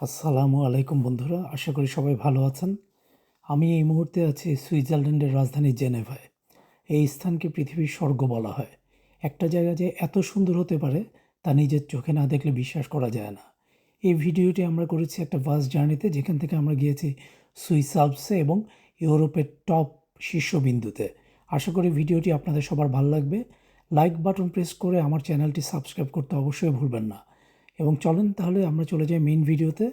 আসসালামু আলাইকুম বন্ধুরা, আশা করি সবাই ভালো আছেন। আমি এই মুহূর্তে আছি সুইজারল্যান্ডের রাজধানী জেনেভায়। এই স্থানকে পৃথিবীর স্বর্গ বলা হয়। একটা জায়গা যে এত সুন্দর হতে পারে তা নিজের চোখে না দেখলে বিশ্বাস করা যায় না। এই ভিডিওটি আমরা করেছি একটা বাস জার্নিতে, যেখান থেকে আমরা গিয়েছি সুইস আল্পসে এবং ইউরোপের টপ শীর্ষবিন্দুতে। আশা করি ভিডিওটি আপনাদের সবার ভালো লাগবে। লাইক বাটন প্রেস করে আমার চ্যানেলটি সাবস্ক্রাইব করতে অবশ্যই ভুলবেন না। এবং চলেন তাহলে আমরা চলে যাই মেইন ভিডিওতে।